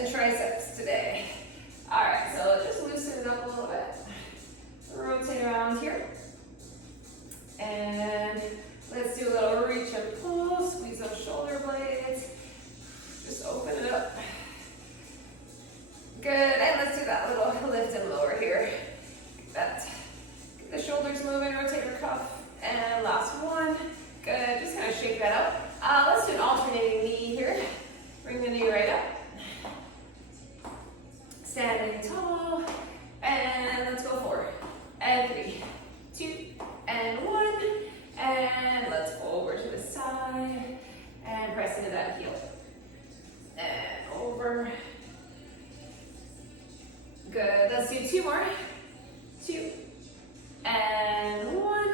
and triceps today. All right, so just loosen it up a little bit. Rotate around here. And let's do a little reach and pull, squeeze those shoulder blades. Just open it up. Good, and let's do that little lift and lower here. Get the shoulders moving, rotate your cuff. And last one. Good, just kind of shake that out. Let's do an alternating knee here. Bring the knee right up. Standing tall. And let's go forward. And 3, 2, and 1. And let's go over to the side. And press into that heel. And over. Good, let's do 2 more. 2, and 1.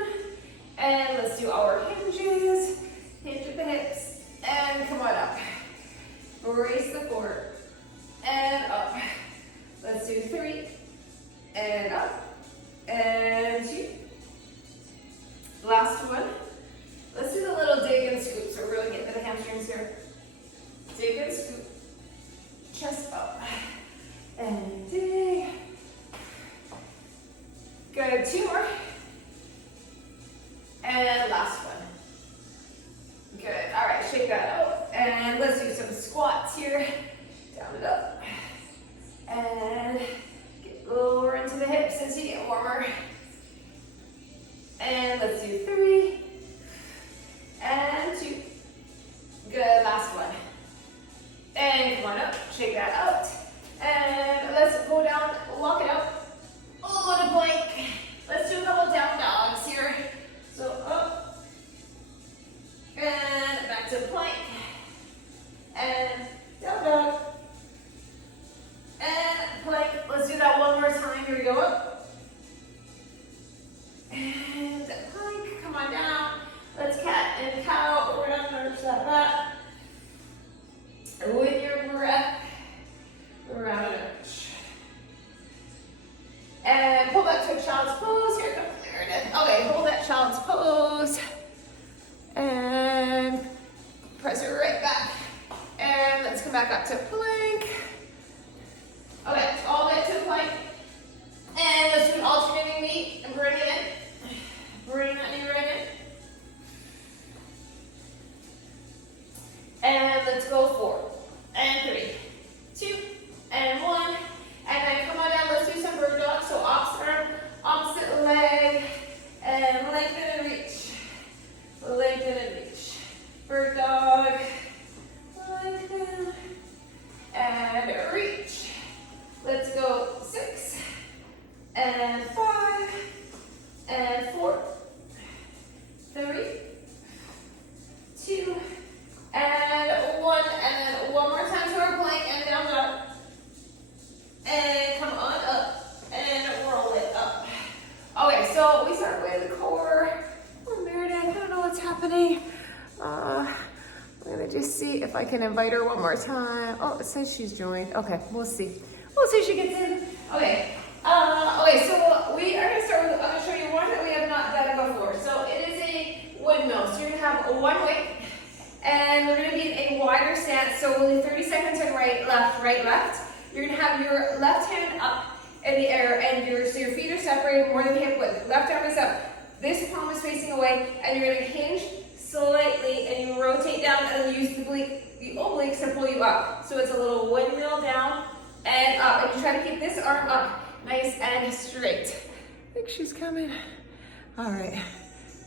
And let's do our hinges. Hinge at the hips. And come on up. Brace the core. And up. Let's do 3. And up. And 2. Last one. Let's do the little dig and scoop. So we're really getting to the hamstrings here. Dig and scoop. Chest up. And dig. Good. 2 more. And last one. Good. All right, shake that out. And let's do some squats here. Down it up. And get lower into the hips as you get warmer. And let's do 3. And 2. Good. Last one. And come on up. Shake that out. And let's go down. Walk it out. Go to plank. Let's do a couple down dogs here. So up, and back to plank, and down dog, and plank. Let's do that one more time. Here we go, up, and plank. Come on down. Let's cat and cow. We're not going to stop that. With your breath, round and arch. And pull back to a child's pose. Here it comes. There it is. Okay, hold that child's pose. And press it right back. And let's come back up to plank. Okay, all the way to plank. And let's do an alternating knee and bring it in. Bring that knee right in. And let's go 4. And 3, 2, and 1. And then come on down, let's do some bird dog. So opposite arm, opposite leg, and lengthen and reach. Lengthen and reach. Bird dog, lengthen, and reach. Let's go 6, and 5, and 4, 3, 2, and 1. And then one more time to our plank and down dog. And come on up and roll it up. Okay, so we start with the core. Oh, Meredith, I don't know what's happening. I'm gonna just see if I can invite her one more time. Oh, it says she's joined. Okay, we'll see. We'll see if she gets in. Okay. Okay, so we are gonna start with, I'm gonna show you one that we have not done before. So it is a windmill. So you're gonna have one weight, and we're gonna be in a wider stance. So we'll do 30 seconds in right, left. You're gonna have your left hand up in the air, and so your feet are separated more than hip width. Left arm is up. This palm is facing away, and you're gonna hinge slightly, and you rotate down, and use the obliques to pull you up. So it's a little windmill down and up, and you try to keep this arm up, nice and straight. I think she's coming. All right,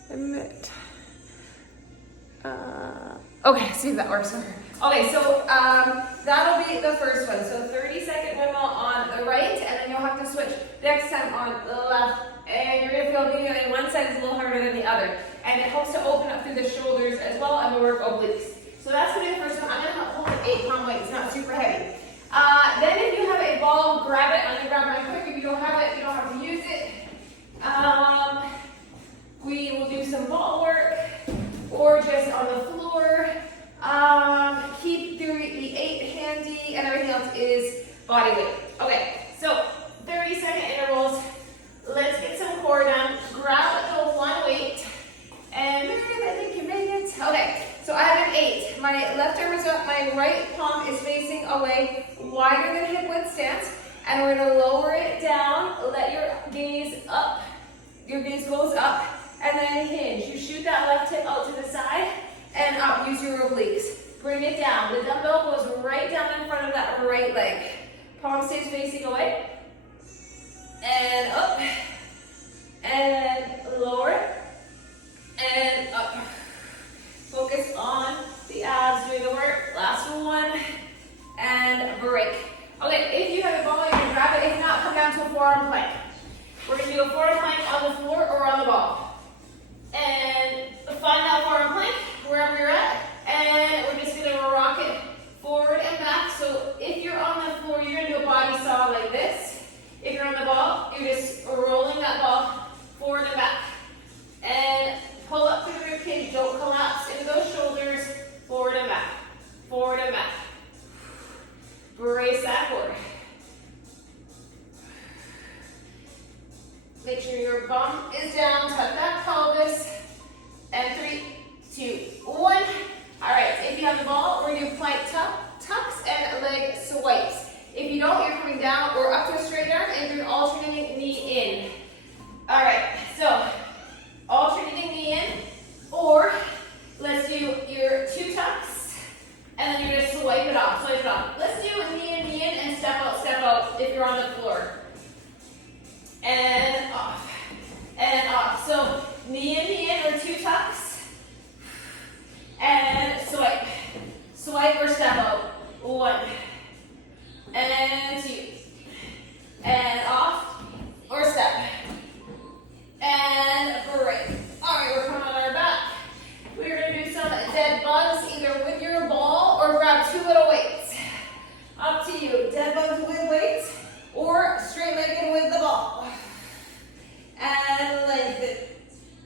admit. Okay, see if that works for her. Okay, so that'll be the first one. So 30-second windmill on the right, and then you'll have to switch next time on the left. And you're gonna feel being in one side is a little harder than the other. And it helps to open up through the shoulders as well, and we work obliques. So that's gonna be the first one. I'm gonna hold an 8-pound weight, it's not super heavy. Then if you have a ball, grab it. I'm gonna grab mine quick. If you don't have it, you don't have to use it. We will do some ball work, or just on the floor. Keep the 8 handy, and everything else is body weight. Okay, so 30-second intervals. Let's get some core done. Grab the one weight, and Meredith, I think you made it. Okay, so I have an 8. My left arm is up, my right palm is facing away. wider than hip width stance, and we're gonna lower it down, let your gaze up, your gaze goes up, and then hinge. You shoot that left hip out to the side, and up, use your obliques. Bring it down. The dumbbell goes right down in front of that right leg. Palm stays facing away, and up, and lower, and up. Focus on the abs doing the work. Last one, and break. Okay, if you have a ball, you can grab it. If not, come down to a forearm plank. We're gonna do a forearm plank on the floor or on the ball. And find that forearm plank, wherever you're at, and we're just gonna rock it forward and back. So if you're on the floor, you're gonna do a body saw like this. If you're on the ball, you're just rolling that ball forward and back. And pull up through the rib cage, don't collapse into those shoulders, forward and back, forward and back. Brace that forward. Make sure your bum is down, tuck that pelvis, and 3, 2, 1. All right, if you have the ball, we're gonna do plank tucks and leg swipes. If you don't, you're coming down or up to a straight arm, and you're alternating knee in. All right, so alternating knee in, or let's do your 2 tucks, and then you're gonna swipe it off, swipe it off. Let's do a knee in, and step out if you're on the floor. And off, and off. So knee in, or 2 tucks, and swipe. Swipe or step out. 1, and 2, and off, or step. And break. All right, we're coming on our back. We're gonna do some dead bugs, either with your ball or grab 2 little weights. Up to you. Dead bugs with weights, or straight legged with the ball. And lengthen,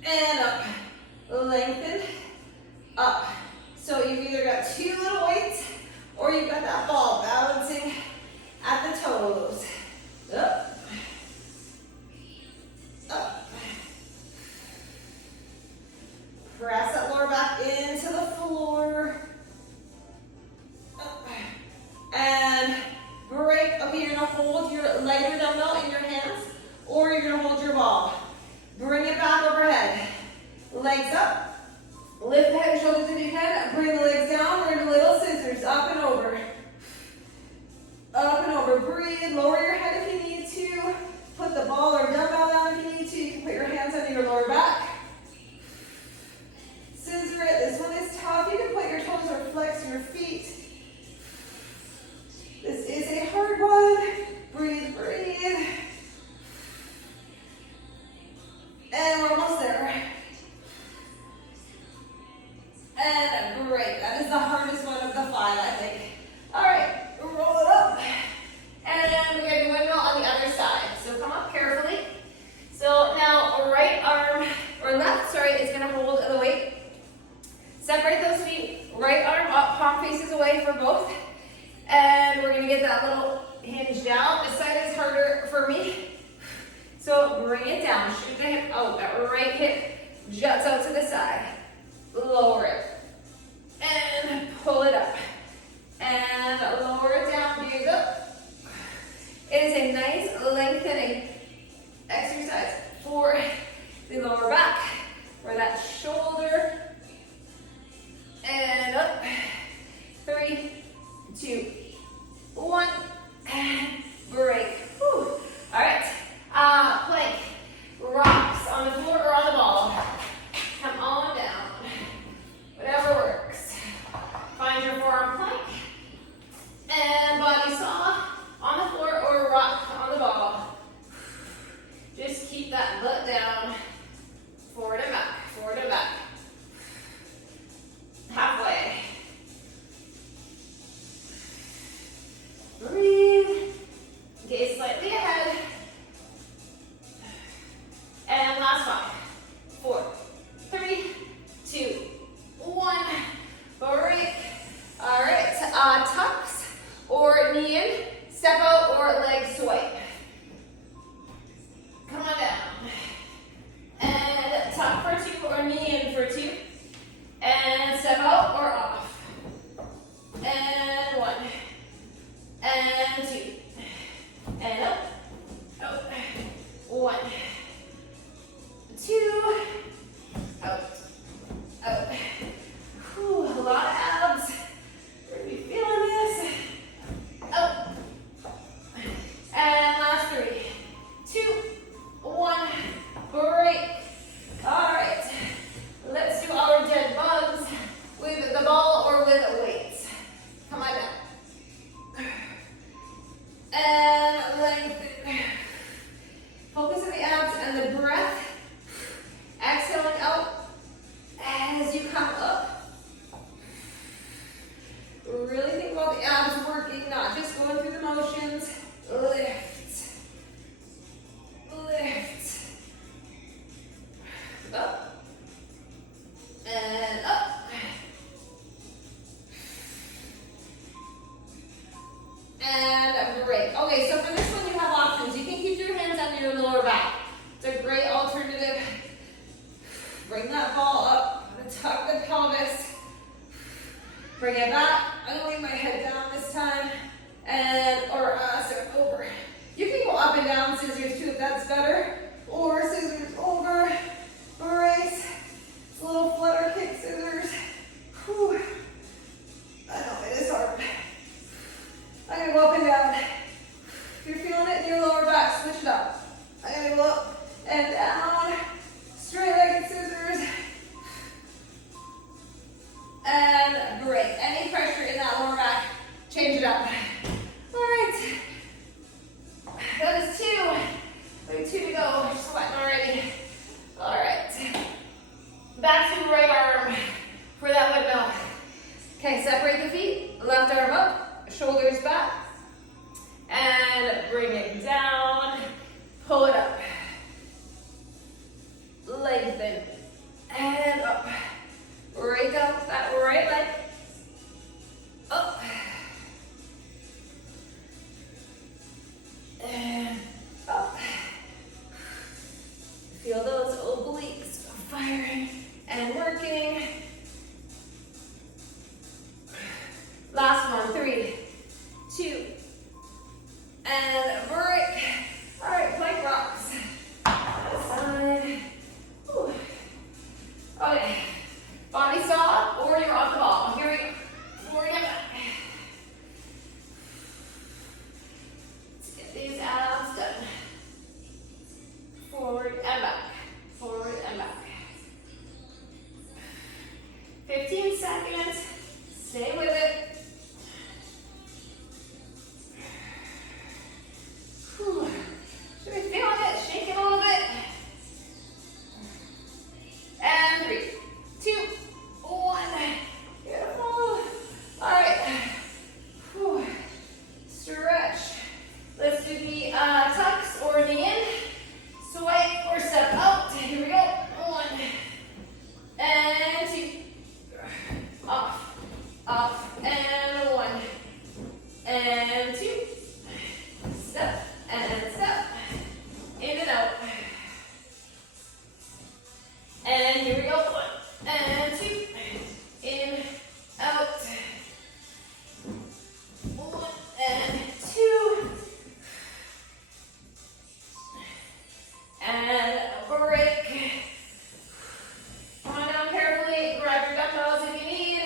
and up, lengthen, up. So you've either got 2 little weights, or you've got that ball balancing at the toes. Up, up. Press that lower back into the floor. Up. And break. Okay, you're gonna hold your lighter dumbbell in your hands, or you're gonna hold your ball. Bring it back overhead. Legs up. Lift the head and shoulders if you can. Bring the legs down. We're gonna do little scissors. Up and over. Up and over. Breathe. Lower your head if you need to. Put the ball or dumbbell down if you need to. You can put your hands under your lower back. Scissor it. This one is tough. You can put your toes or flex your feet. This is a hard one. Breathe, breathe. And we're almost there. And great. That is the hardest one of the 5, I think. All right, roll it up. And we're going to do windmill on the other side. So come up carefully. So now right arm, or left, sorry, is going to hold the weight. Separate those feet. Right arm up, palm faces away for both. And we're going to get that little hinge down. This side is harder for me. So bring it down, shoot the hip out, that right hip juts out to the side. Lower it, and pull it up, and lower it down, gaze up. It is a nice lengthening exercise for the lower back, for that shoulder, and up. 3, 2, 1, and break. Whew. All right. Plank, rocks on the floor or on the ball. Come on down, whatever works. Find your forearm plank, and body saw on the floor or rock on the ball. Just keep that butt down, forward and back, forward and back. Halfway. Bring it back. I'm gonna leave my head down this time. And, or step over. You can go up and down scissors too if that's better. Or scissors over, brace, little flutter kick scissors. Whew. I know, it is hard. I'm gonna go up and down. If you're feeling it in your lower back, switch it up. I'm gonna go up and down, straight-legged scissors. And break. Any pressure in that lower back, change it up. All right. That is 2. We have 2 to go. You're sweating already. All right. Back to the right arm for that windmill. Okay, separate the feet. Left arm up, shoulders back. And bring it down. Pull it up. Lengthen. And up. Rake out that right leg. Up. And up. Feel those obliques firing and working. Last one, 3, 2, and break. All right, plank rocks. Side. Whew. Okay, body stop or you're off the ball. Here we go. Forward and back. Let's get these abs done. Forward and back. Forward and back. 15 seconds. Stay with it. Whew. Should be feeling it. Shake it a little bit. And 3, 2, 1. Beautiful. All right. Whew. Stretch. Let's do the tucks or the in. Swipe or step out. Here we go. 1 and 2. Off. Off and 1 and 2. Step and step. In and out. And here we go. 1 and 2. In, out. 1 and 2. And break. Come on down carefully. Grab your dumbbells if you need.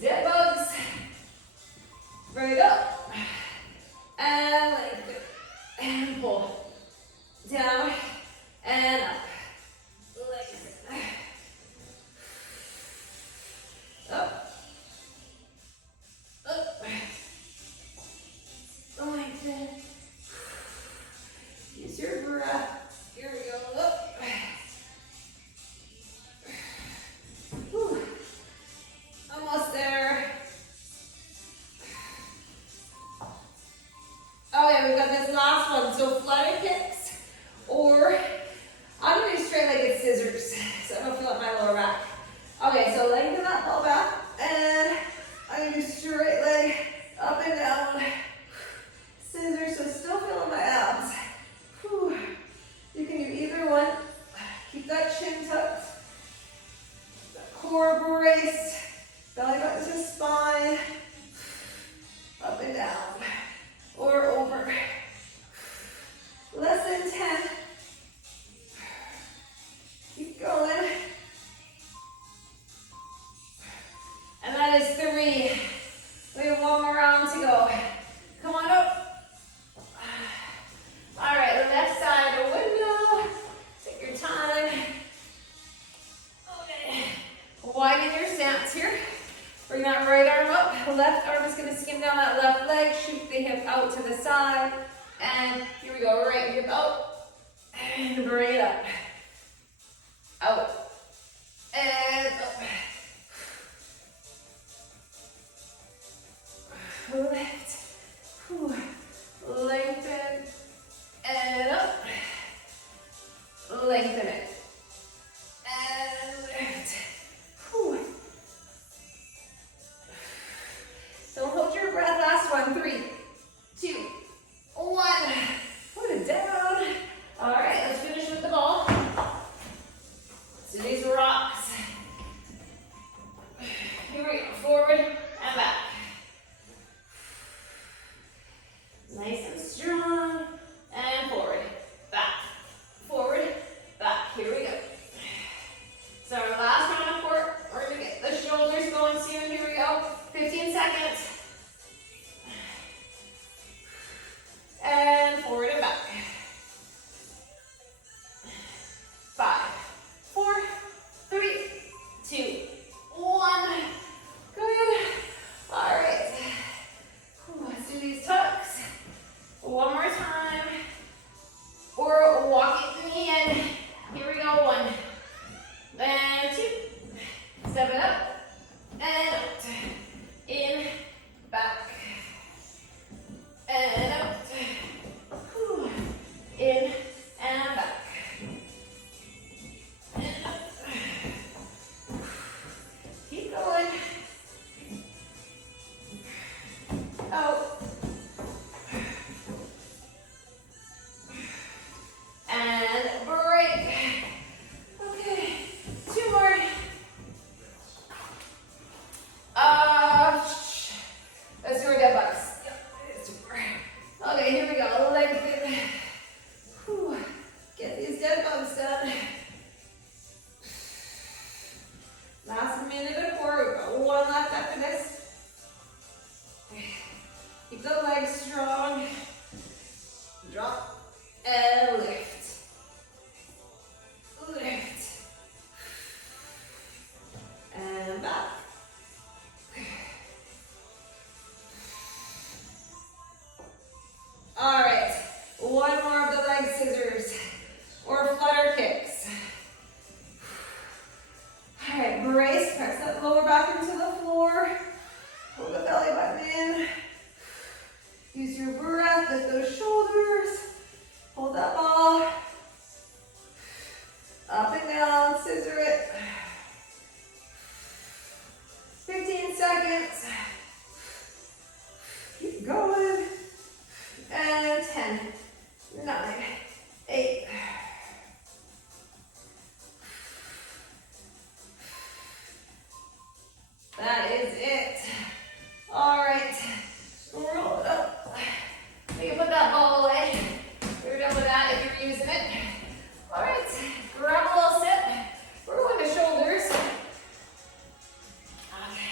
Dead bugs. Bring it up. And lengthen. And pull. Down and up. Lengthen. Up. Up. Lengthen. Use your breath. Here we go. Up. Whew. Almost there. Okay, we've got this last one. So flutter kicks, or I'm gonna do straight-legged scissors, so I don't feel like my lower back. Okay, so lengthen that low back, and I'm gonna do straight leg up and down. Scissors, so still feeling my abs. Whew. You can do either one. Keep that chin tucked. That core braced. Belly button to spine. Up and down. Or over. Less than 10. Keep going. And that is 3. We have 1 more round to go. Come on up. All right, left side window. Take your time. Okay. Widen your stance here. Bring that right arm up. Left arm is going to skim down that left leg. Shoot the hip out to the side. And here we go. Right hip out. And bring it up. Out. And up. Lift. Whew. Lengthen. And up. Lengthen it. And lift. Whew. Don't hold your breath. Last one. 3, 2, 1. Put it down. All right, let's finish with the ball. after this. Keep the legs strong. Drop and lift. Lift. And back. All right, one more of the leg scissors or flutter kicks. All right, brace, press that lower back into the floor. Pull the belly button in. Use your breath, lift those shoulders. Hold that ball. Up and down, scissor it. 15 seconds. Keep going. And 10, 9, 8. That is it. All right, roll it up. You can put that ball away. You're done with that if you're using it. All right, grab a little sit. We're going to shoulders. Okay.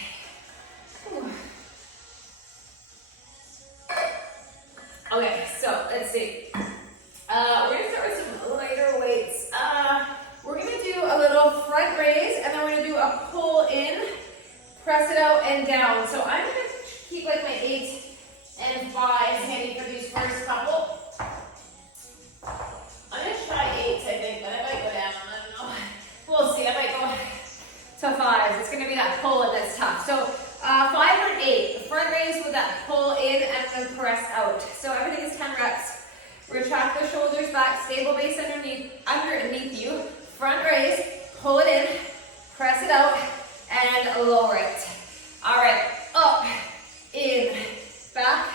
Okay, so let's see. We're gonna start with some lighter weights. We're gonna do a little front raise, and then we're gonna do a pull in, press it out and down. So I'm gonna keep like my 8 and 5 handy for these first couple. I'm gonna try 8, I think, but I might go down. I don't know. We'll see. I might go to 5. It's gonna be that pull in that's tough. So 5 and 8. Front raise with that pull in and then press out. So everything is 10 reps. Retract the shoulders back, stable base underneath you. Front raise, pull it in, press it out, and lower it. All right, up, in, back,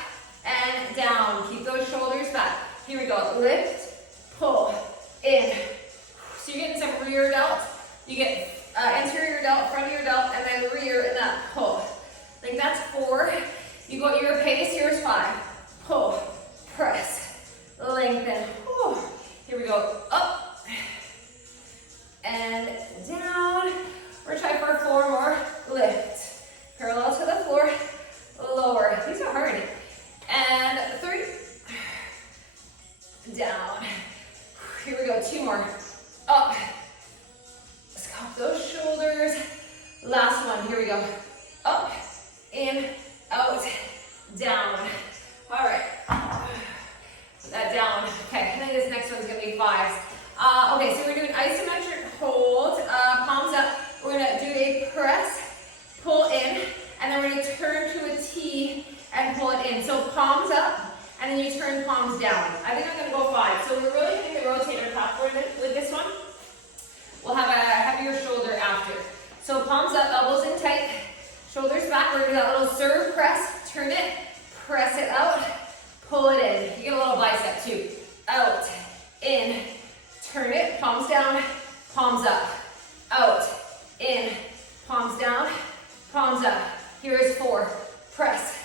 and down. Keep those shoulders back. Here we go. Lift, pull, in. So you're getting some rear delt. You get anterior delt, front of your delt, and then rear in that pull. I think that's 4. You go at your pace. Here's 5. Pull, press, lengthen. Whew. Here we go. Up and down. We're trying for 4 more. Lift. Parallel to the floor. Lower. These are hard. And 3. Down. Here we go. 2 more. Up. Sculpt those shoulders. Last one. Here we go. Up, in, out, down. All right. Put that down. Okay, I think this next one's gonna be 5s. Okay, so we're doing isometric hold, palms up. We're gonna do a press, pull in, and then we're gonna turn to a T and pull it in. So palms up, and then you turn palms down. I think I'm gonna go 5. So we're really hitting the rotator cuff with this one. We'll have a heavier shoulder after. So palms up, elbows in tight, shoulders back. We're gonna do that little serve press, turn it, press it out, pull it in. You get a little bicep too. Out, in, turn it, palms down, palms up. Out, in, palms down, palms up. Here is 4. Press,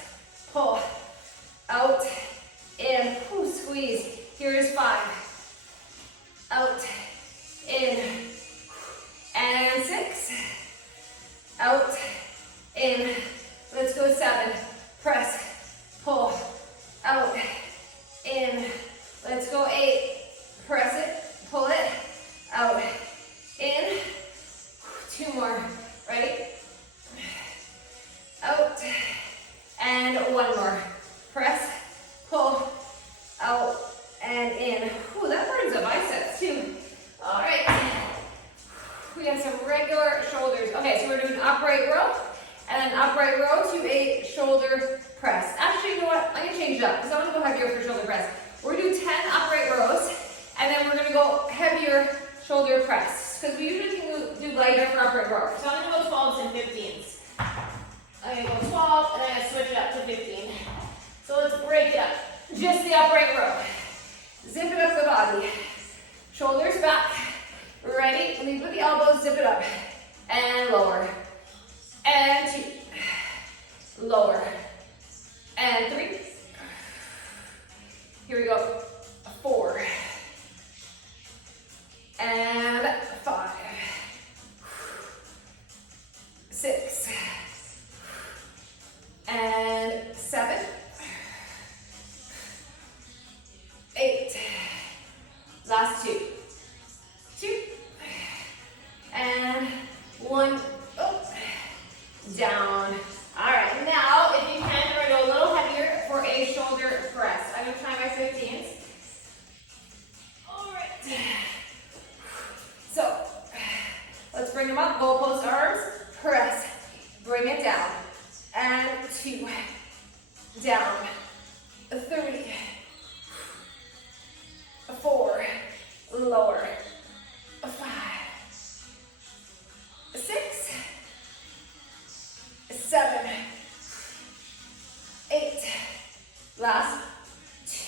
pull, out, in, ooh, squeeze. Here is 5. Out, in, and 6. Out, in. Let's go 7. Press, pull, out, in. Let's go 8. Press it, pull it, out, in. 2 more. Ready? Out, and 1 more. Press, pull, out, and in. Ooh, that burns the biceps too. All right. We have some regular shoulders. Okay, so we're doing upright row, and then upright row to a shoulder press. Actually, you know what? I'm gonna change it up because I want to go heavier for shoulder press. We're gonna do 10 upright rows, and then we're gonna go heavier shoulder press because we usually can do lighter for upright row. So I'm gonna go 12s and 15s. I'm gonna go 12, and then I'm gonna switch it up to 15. So let's break it up. Just the upright row. Zip it up the body. Shoulders back. Ready? Lead with the elbows, zip it up. And lower. And 2. Lower. And 3. Here we go. 4. And 5. 6. down. All right, now if you can, we're gonna go a little heavier for a shoulder press. I'm gonna try my 15s. All right. So let's bring them up. Goalpost arms, press, bring it down, and 2, down, 3, 4, lower, 5, 6, 7, 8, last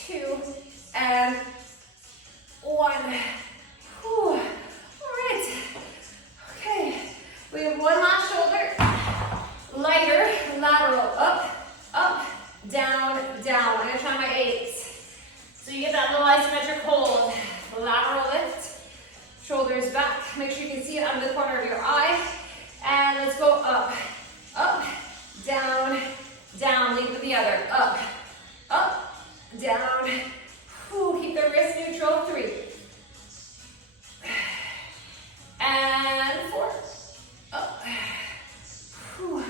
2, and 1. Whew. All right. Okay, we have one last shoulder. Lighter, lateral, up, up, down, down. I'm gonna try my 8s. So you get that little isometric hold. Lateral lift, shoulders back. Make sure you can see it under the corner of your eye. And let's go up, up, down, down. Lead with the other. Up, up, down. Whew. Keep the wrist neutral. 3. And 4. Up. Whew.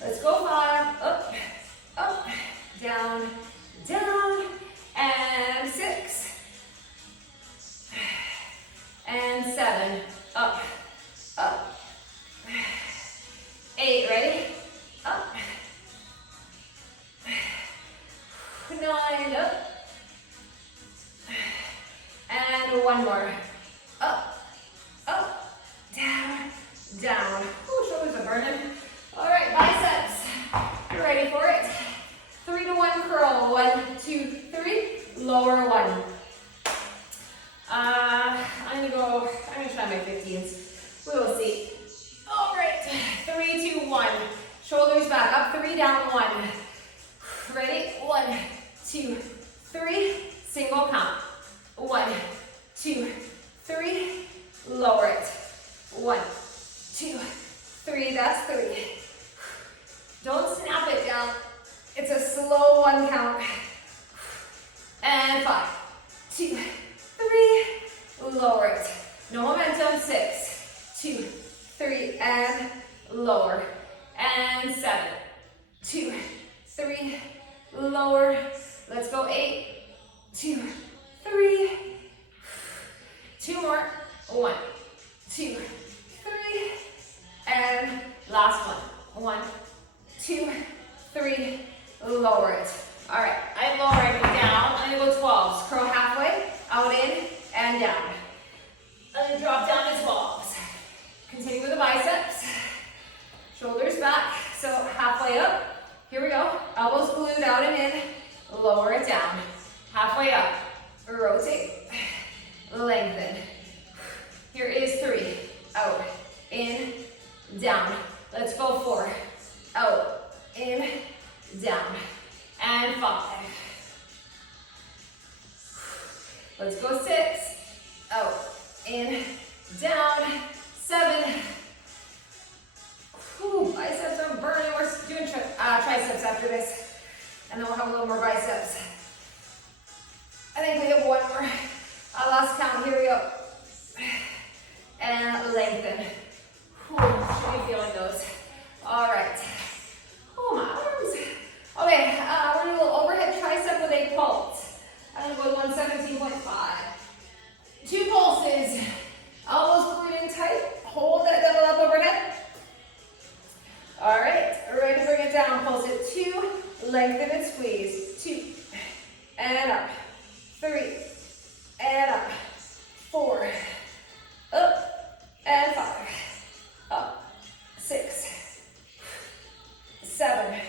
Let's go 5. Up, up, down, down. And 6. And 7. Up, up. 8. Ready? Up. 9. Up. And 1 more. Up, up, down, down. Ooh, shoulders are burning. All right, biceps. You ready for it? 3 to 1 curl. 1, 2, 3. Lower 1. I'm gonna try my 15s. We will see. All right, 3, 2, 1. Shoulders back, up 3, down 1. Ready? 1, 2, 3. Single count. 1, 2, 3. Lower it. 1, 2, 3. That's 3. Don't snap it down. It's a slow 1 count. And 5, 2, 3. Lower it. No momentum. 6, 2, 3, and lower. And 7, 2, 3. Lower. Let's go 8, 2, 3. 2 more. 1, 2, 3. And last one. 1, 2, 3. Lower it. All right, I'm lowering down. I'm gonna go 12s. Curl halfway, out in, and down. I'm gonna drop down to 12s. Continue with the biceps. Shoulders back, so halfway up. Here we go. Elbows glued, out and in. Lower it down. Halfway up. Rotate. Lengthen. Here is 3. Out, in, down. Let's go 4. Out, in, down. And 5. Let's go 6. Out, in, down. 7. Whew, biceps are burning. We're doing triceps after this. And then we'll have a little more biceps. I think we have 1 more. Last count. Here we go. And lengthen. Whew, should be feeling those. All right. Oh, my arms. Okay, we're going to do a little overhead tricep with a pulse. I'm going to go 117.5. 2 pulses. Elbows glued in tight. Hold that double up overhead. All right, ready to bring it down. Pulse it. 2, lengthen and squeeze. 2, and up. 3, and up. 4, up, and 5. Up. 6, 7,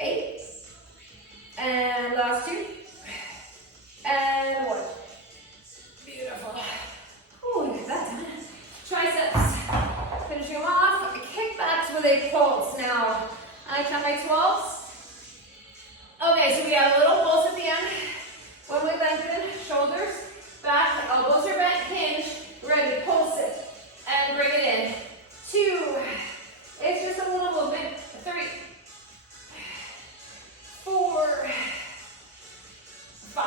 8, and last 2, and 1. Beautiful. Ooh, get that done. Triceps. Finishing them off. Kickbacks with a pulse now. I count my 12s. Okay, so we have a little pulse at the end. When we lengthen, shoulders back, elbows are bent, hinge, ready, pulse it, and bring it in. 2. It's just a little movement. 3, 4, 5,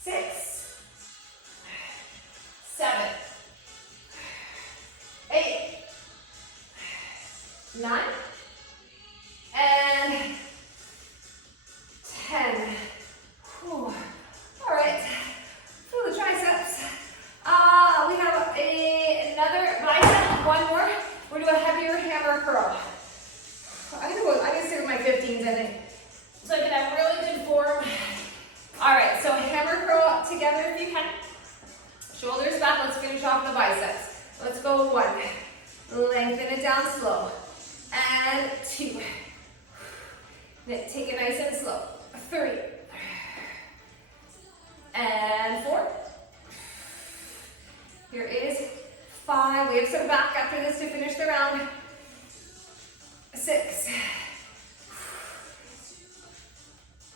6, 7, 8, 9, and 10. Whew. All right, for the triceps, we have another bicep, one more. We're gonna do a heavier hammer curl. I'm gonna stick with my 15s, I think. So I can have really good form. All right, so hammer curl together if you can. Shoulders back, let's finish off the biceps. Let's go 1. Lengthen it down slow. And 2. Take it nice and slow. 3. And 4. Here is 5. We have some back after this to finish the round. 6.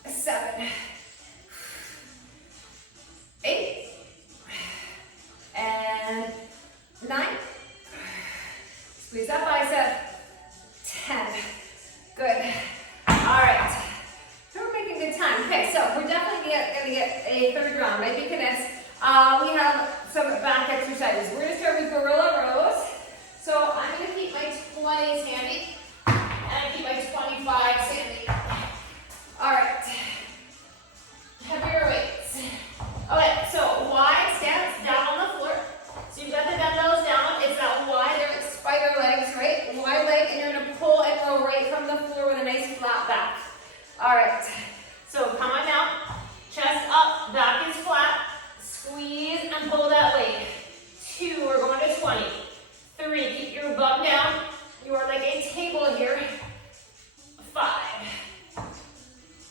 7. 8. And 9. Squeeze that bicep. 10. Good. All right. We're making good time. Okay, so we're definitely going to get a third round, right? Because we have some back exercises. We're going to start with gorilla rows. So I'm going to keep my 20s handy, and I keep my 25s handy. All right. Heavier weights. Okay, so wide stance down on the floor. So you've got the dumbbells down. It's that wide, they're like spider legs, right? Wide leg, and you're going to pull and roll right from the floor with a nice flat back. All right. So come on down. Chest up, back is flat. Squeeze and pull that weight. 2, we're going to 20. 3, keep your bum down. You are like a table here. 5,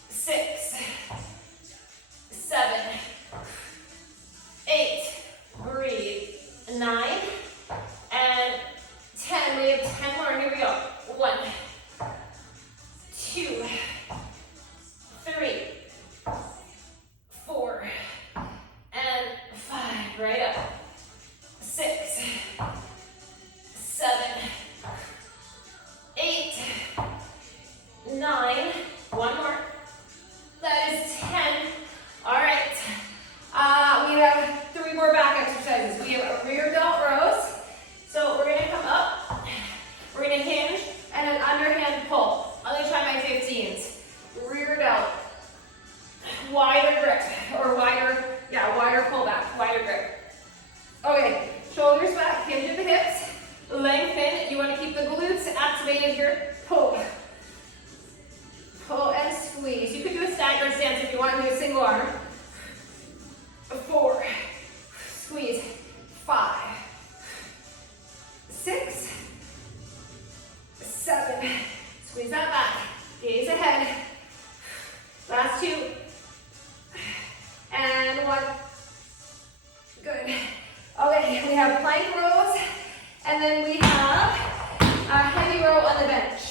6, 7, 8, breathe. 9, and 10. We have 10 more. Here we go. 1, 2, 3, 4, and 5. Right up. 6, 7, 8, 9. One more. That is 10. All right. We have 3 more back exercises. We have rear delt rows. So we're going to come up. We're going to hinge and an underhand pull. I'm going to try my 15s. Rear delt. Wider grip, or wider pullback, wider grip. Okay, shoulders back, hinge at the hips, lengthen. You want to keep the glutes activated here. Pull. Pull and squeeze. You could do a staggered stance if you want to do a single arm. 4. Squeeze. 5. 6. 7. Squeeze that back. Gaze ahead. Last 2. And 1. Good. Okay, we have plank rows, and then we have a heavy row on the bench.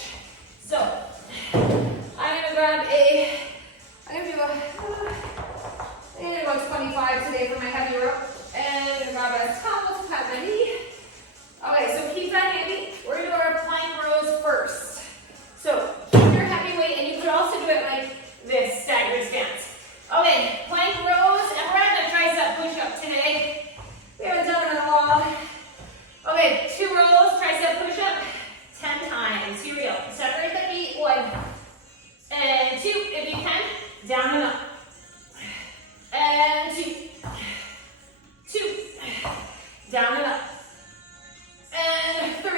So, I'm going to grab I'm going to go 25 today for my heavy row. And I'm going to grab a towel to pat my knee. Okay, so keep that handy. We're going to do our plank rows first. So, keep your heavy weight, and you could also do it like this, staggered stance. Okay, plank rows, and we're at the tricep push-up today. We haven't done it in a while. Okay, 2 rows, tricep push-up, 10 times. Here we go. Separate the feet, 1, and 2, if you can, down and up. And 2, 2, down and up. And 3,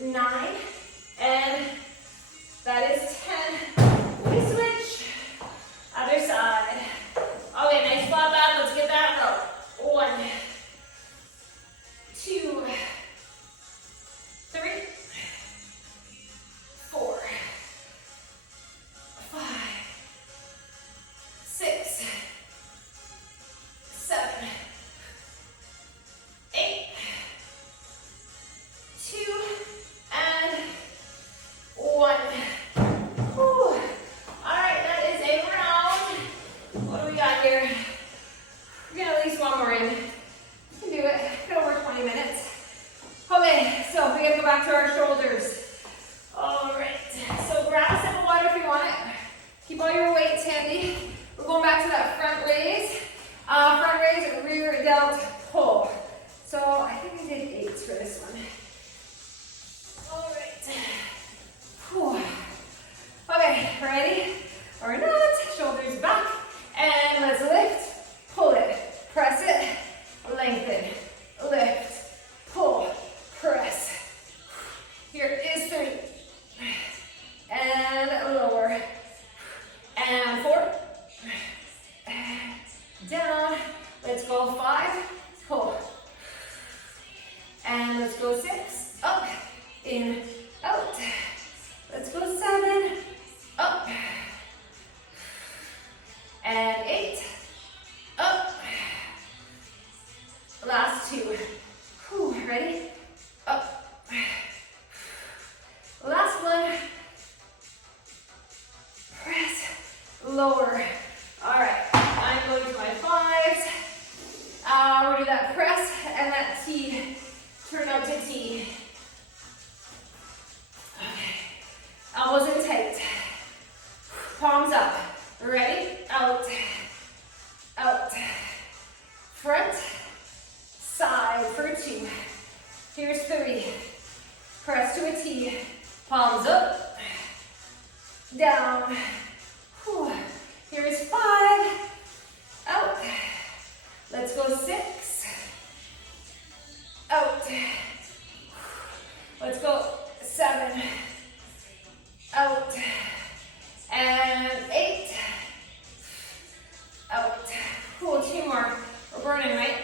9, and that is 10. We switch. Other side. Okay, nice flat back. Let's get that row. 1, 2, 3, 4, 5, 6, 7, 8, 2, and 1. Whew. All right, that is a round. What do we got here? We're gonna at least one more in. We can do it. Get over 20 minutes. Okay, so we gotta go back to our shoulders. All right, so grab a sip of water if you want it. Keep all your weights handy. We're going back to that front raise. Front raise, rear delt pull. So I think I did 8 for this one. All right. Whew. Okay, ready or not? Shoulders back, and let's lift, pull it, press it, lengthen, lift, pull, press. Here is 3, and lower, and 4, and down. Let's go 5, pull, and let's go 6, up, in, out. Let's go 7, up, and 8, up. Last 2. Whew, ready? Up. Last one. Press, lower. All right, I'm going to my 5s. We'll do that press and that T, turn out to T. Okay, elbows in tight. Palms up. Ready? Out, out. Front, side for 2. Here's 3. Press to a T. Palms up, down. Whew. Here's 5. Out. Let's go 6. Out. Let's go 7. Out. And 8. Out. Cool, 2 more. We're burning, right?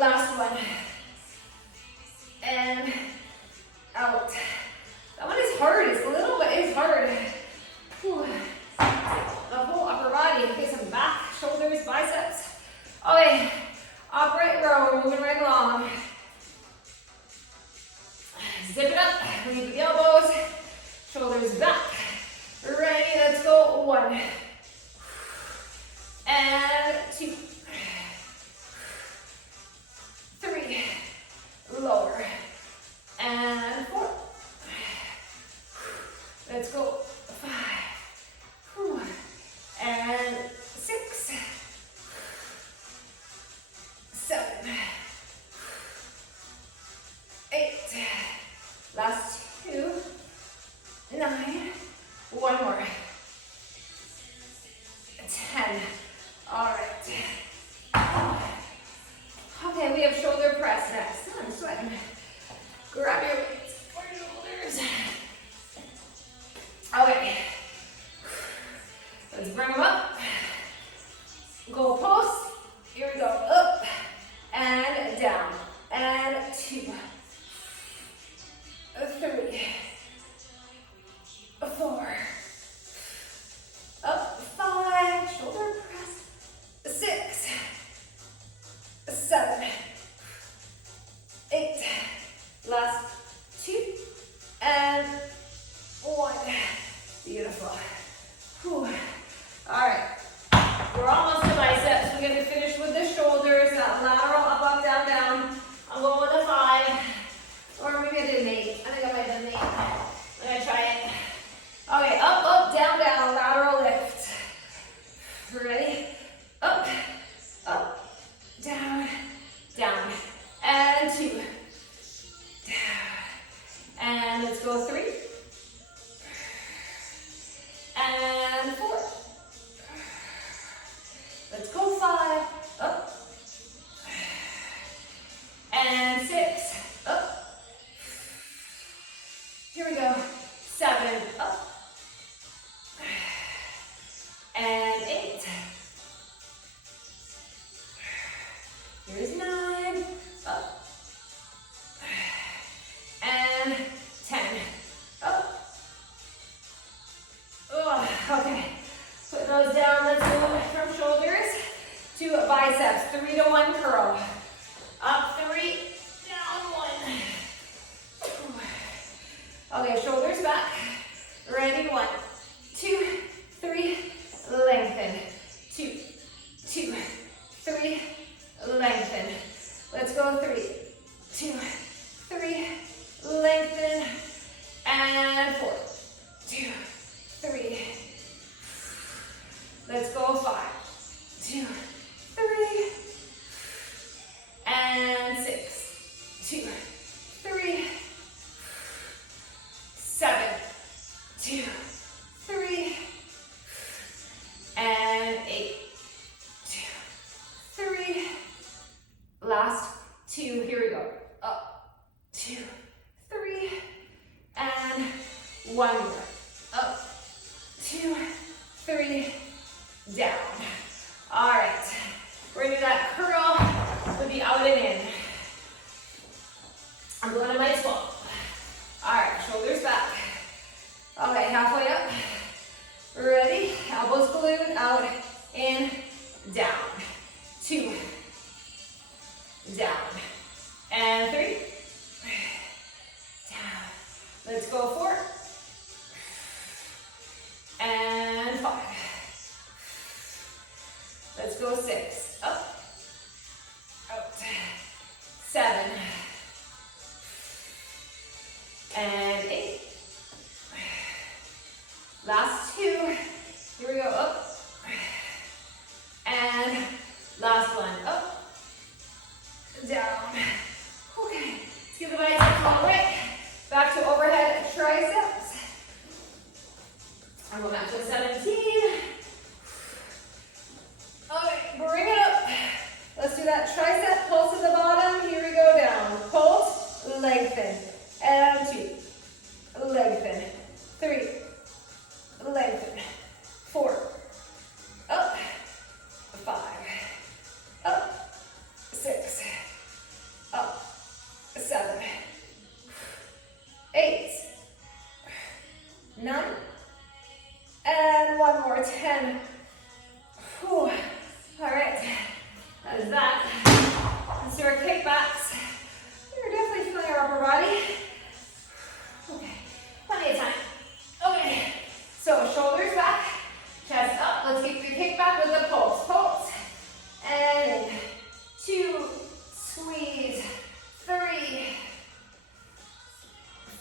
Last one. And out. That one is hard. It's little, but it's hard. Whew. The whole upper body. Okay, some back, shoulders, biceps. Okay, upright row. We're moving right along. Zip it up. Lead with the elbows. Shoulders back. Ready? Let's go. 1. And 2. 3. Lower. And 4. Let's go. 5. And 6. 7. 8. Last 2. 9. One more. 10. All right. Okay, we have shoulder press next. I'm sweating. Grab your weights for your shoulders. Okay. Let's bring them up. Goal post. Here we go. Up and down. And 2. 3. 4. Up. 5. Shoulder press. 6. 7. 8. Last 2. And 1. Beautiful. Whew. All right. We're almost to biceps. We're going to finish with the shoulders. That lateral up, up, down, down. I'm going with a 5. Or maybe I did an 8. I think I might have done an 8. I'm going to try it. Okay. Up, up, down, down. Lateral lift. Ready? Up, up, down, down. And 2. Down. And let's go 3. And 4. Let's go 5. Up. And 6. Up. go 3, 2, 3, lengthen, and 4, 2, 3. Let's go 5, 2, 3, and 6, 2, 3, 7, 2, 3, and 8, 2, 3. Last 2, here we go. Up, 2, 3, and 1 more. Up, 2, 3, down. All right, we're gonna do that curl with the out and in. I'm going to my 12. All right, shoulders back. Okay, halfway up. Ready? Elbows glued, out, in, down. 2, down, and 3, down. Let's go 4, and 5. Let's go 6, up, out, 7, and 8. Last 2, here we go, up, and last one, up, down. Okay, let's give the biceps a little break. Back to overhead triceps. I'm going back to 17. Okay, bring it up. Let's do that tricep pulse at the bottom. Here we go, down. Pulse, lengthen, and 2, lengthen, 3, lengthen, 4, up, 5, up, 6, up, 7, 8, 9, and 1 more, 10. Whew. All right, that is that. Let's do our kickbacks. We're definitely feeling our upper body. Okay, plenty of time. Okay, so shoulders back, chest up. Let's keep the kickback with the pulse. Pulse, and in. 2, squeeze, 3,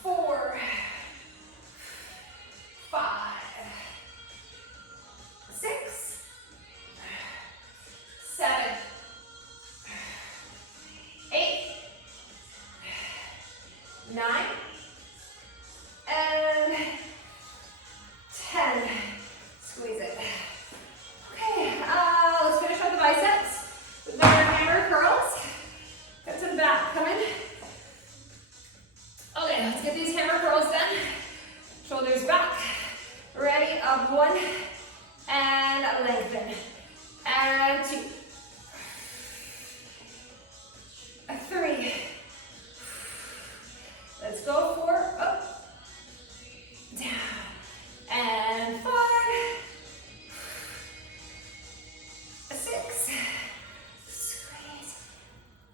4, 5, 6, 7, 8, 9, and 10. Squeeze it. Okay, let's finish on the biceps with our hammer curls. Got some back coming. Okay, let's get these hammer curls done. Shoulders back. Ready? Up 1, and lengthen. And 2, 3. Let's go 4, up, down, and 5, 6, squeeze,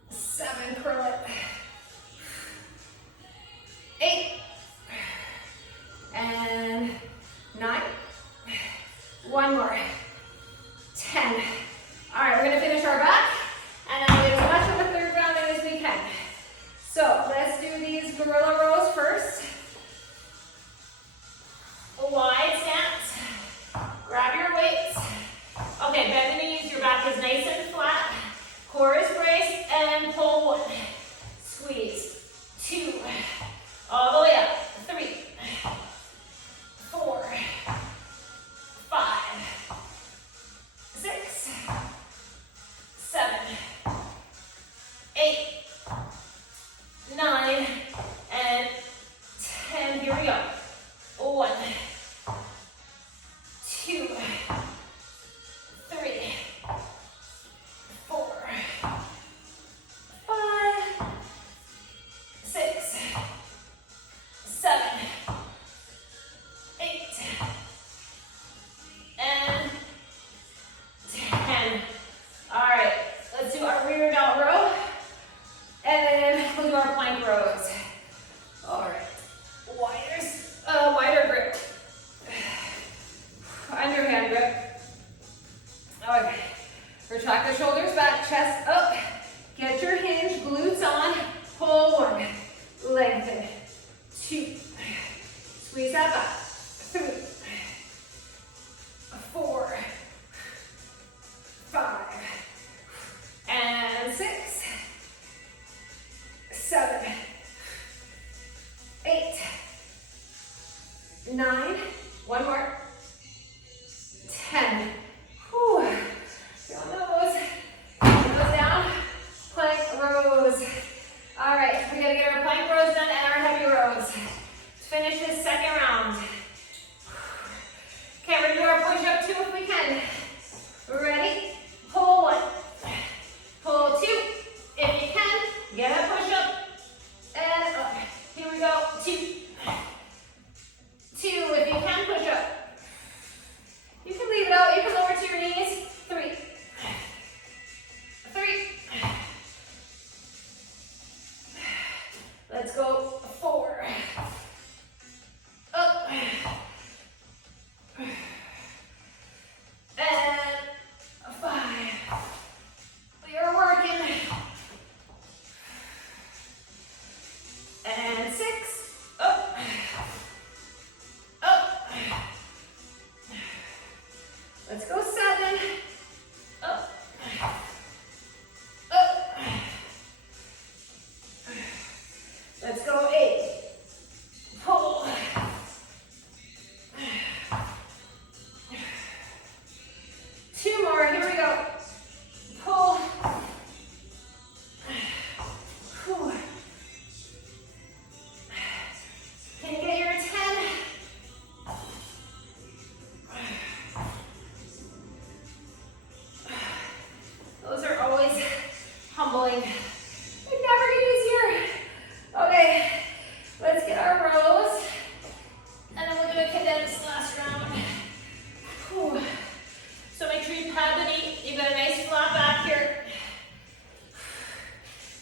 7, curl it, 8, finish this second round. Okay, we're gonna do our push-up 2 if we can. Ready? Pull 1. Pull 2. If you can, get a push-up. And up. Here we go. 2. 2. If you can, push up. You can leave it out. You can lower to your knees. 3. 3. Let's go. 4. Up. And 5. We are working. And 6. Up. Up. Let's go. 7. Up. Up. Let's go. 8. Pull. 2 more. Here we go. Pull. Whew. Can you get your 10? Those are always humbling. They never get easier. Okay, let's get our rows. And then we'll do a condensed last round. Whew. So make sure you pad the knee. You've got a nice flat back here.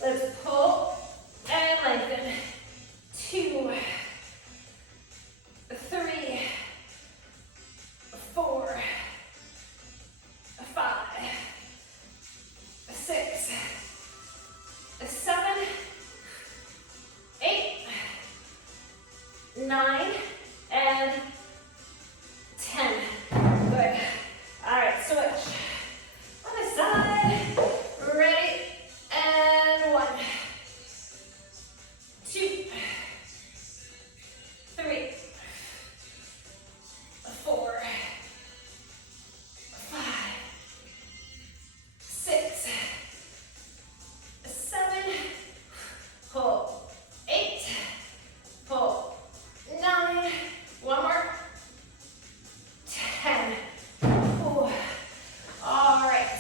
Let's pull and lengthen. 2, 3, 4, 5, 6, 7, 8, 9, and 10. Good. All right, switch. On the side. Ready? And 1, 2, 3, 4, 5, 6, 7, pull, 8, pull, 9, 1 more, 10. Ooh. All right,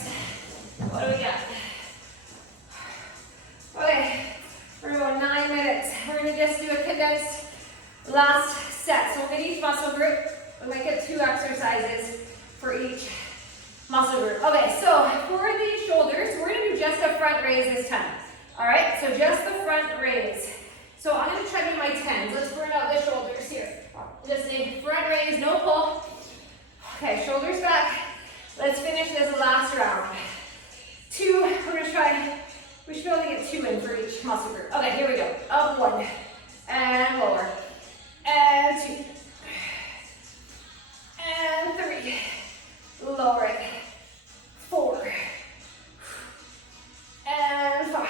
what do we got? Okay, we're gonna go 9 minutes. We're gonna just do a condensed last set. So we'll get each muscle group. We might get 2 exercises for each muscle group. Okay, so for the shoulders, we're gonna do just a front raise this time. All right, so just the front raise. So I'm gonna try to do my 10s. Let's burn out the shoulders here. Just a front raise, no pull. Okay, shoulders back. Let's finish this last round. 2, we're gonna try, we should be able to get 2 in for each muscle group. Okay, here we go. Up 1, and lower, and 2, and 3, lower it, 4, and 5,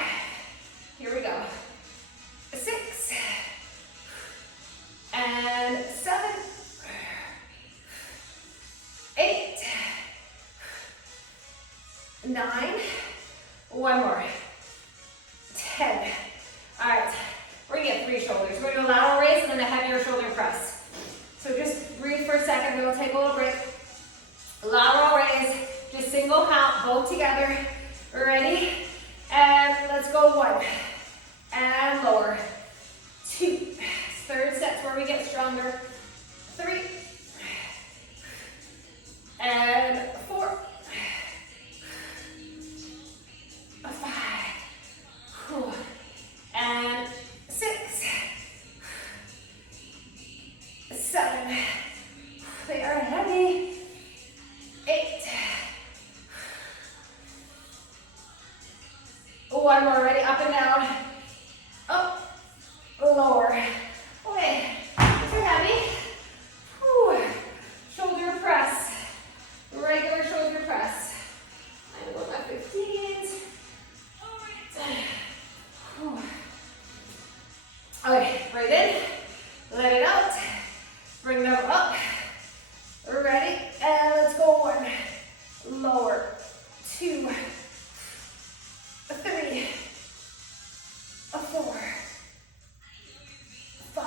here we go, 6, and 7, 8, 9, 1 more, 10. All right, we're gonna get 3 shoulders. We're gonna do a lateral raise and then a heavier shoulder press. So just breathe for a second, we'll take a little break. Lateral raise, just single count, both together. Ready? And let's go 1, and lower, 2. Third set's where we get stronger. 3, and 4, 5, and 6, 7. They are heavy. 8. 1 more. Ready? Up and down. Up, lower. Okay. These are heavy. Whew. Shoulder press. Regular shoulder press. I'm going up 15s. All right. Whew. Okay, breathe in, let it out, bring them up, ready, and let's go 1, lower, 2, 3, 4, 5,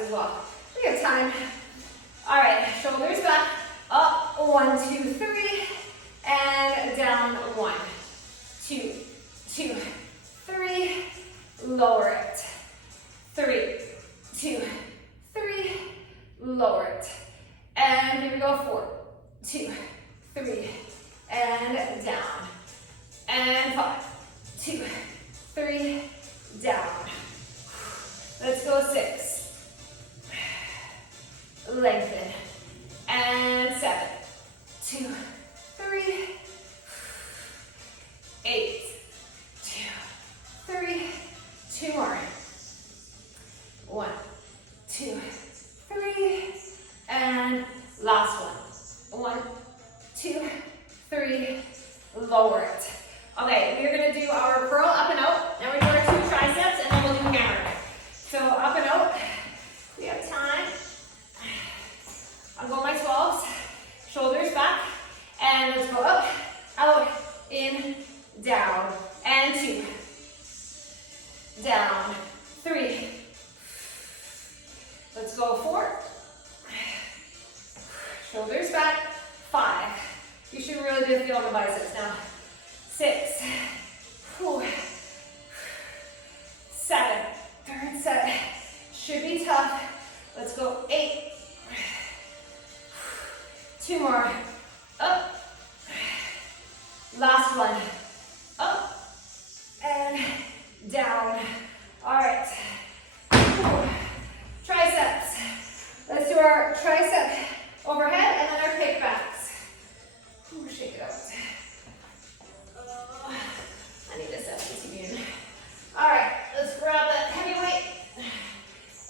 as well. We have time. All right, shoulders back, up, 1, 2, 3, and down, 1, 2, 2, 3, lower it, 3, 2, 3, lower it, and here we go, 4, 2, 3, and down, and 5, 2, 3, down. Let's go 6, lengthen, and 7, 2, 3, 8, 2, 3, 2 more, 1, 2, 3, and last one, 1, 2, 3, lower it. Okay, we're gonna do our curl up and out, and we're gonna do our 2 triceps, and then we'll do hammer. So up and out, we have time. I'm going my 12s, shoulders back, and let's go up, out, in, down, and 2, down, 3, let's go 4, shoulders back, 5, you should really be feeling the biceps now, 6, 7, third set, should be tough, let's go 8, 2 more, up, last one, up, and down, all right, triceps, let's do our tricep overhead and then our kickbacks, shake it out, I need a set immune, all right, let's grab that heavy weight,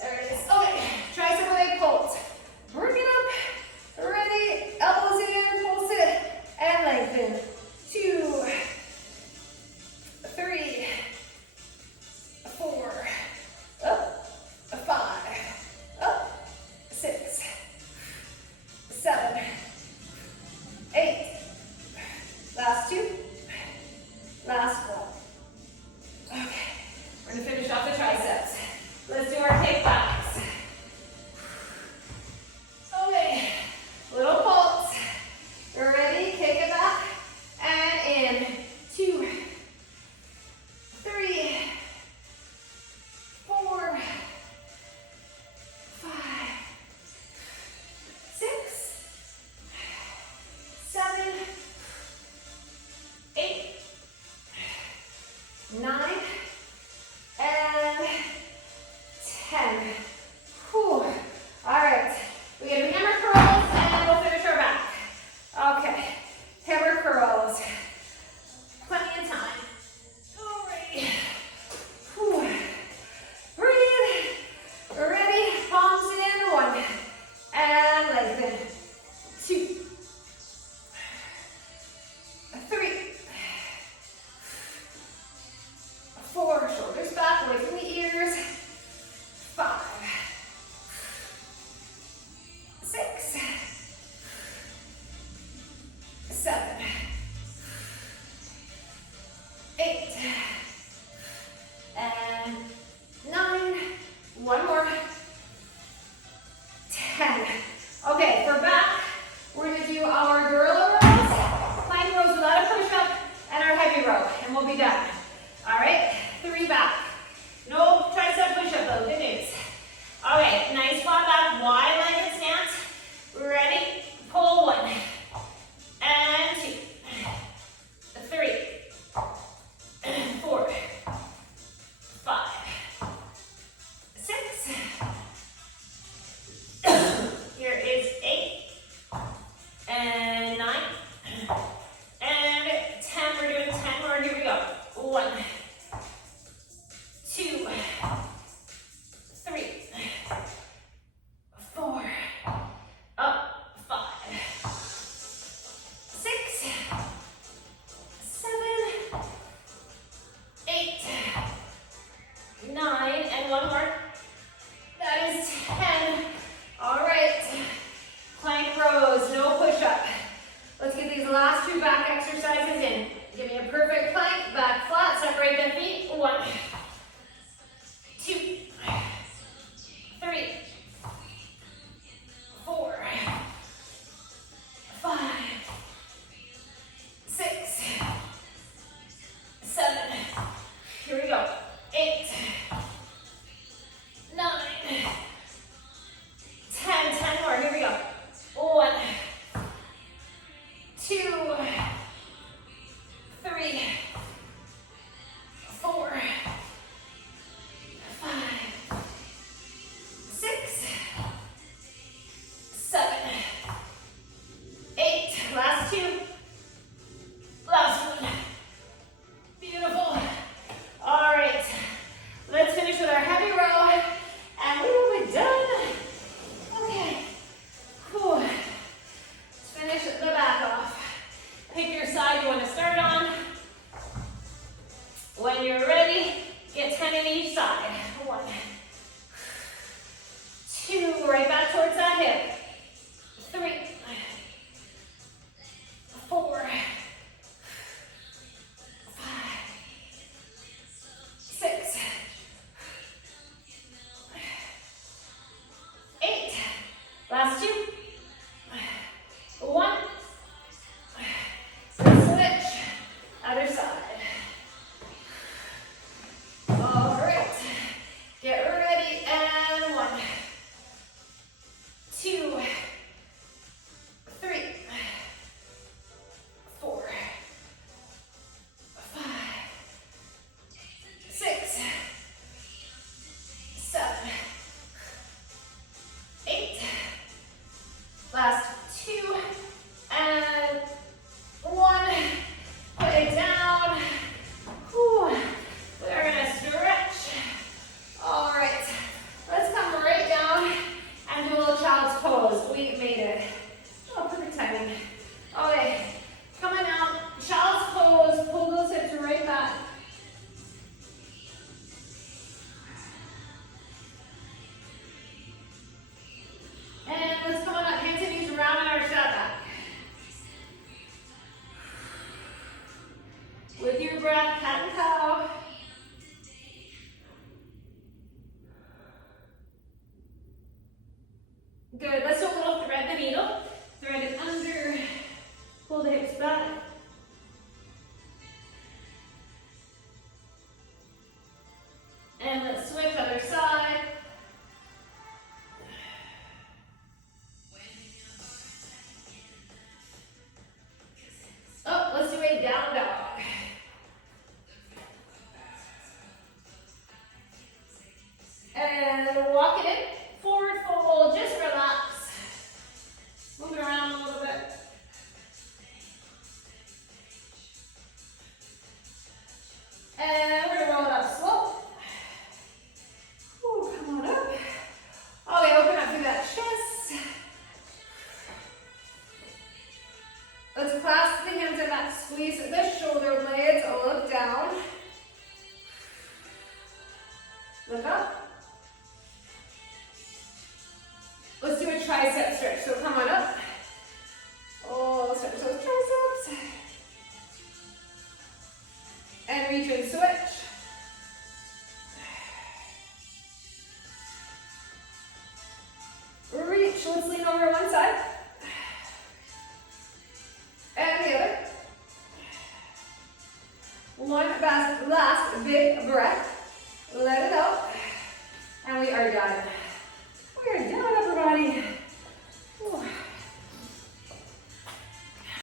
there it is, okay, tricep leg pulse, bring it up, ready, elbows in, pulse it, and lengthen, 2, 3, 4, up, 5, up, 6, 7, 8, last 2, last 1. Okay, we're gonna finish off the triceps. Let's do our kickbacks. Okay, little pulse. You're ready, kick it back, and in, 2, 3, 4, 5, 6, 7, 8, deep breath, cat and cow. Good, let's do a little thread the needle. Thread it under, pull the hips back. And let's switch other side. Oh, let's do a down dog. And walk it in, forward fold, just relax. Move it around a little bit. And we're gonna roll it up slow. Ooh, come on up. Okay, open up through that chest. Let's clasp the hands in that squeeze the shoulder blades, look down. Look up. Let's do a tricep stretch. So come on up. Oh, stretch those triceps. And reach and switch. Reach. Let's lean over one side. And the other. One last big breath. Let it out. And we are done.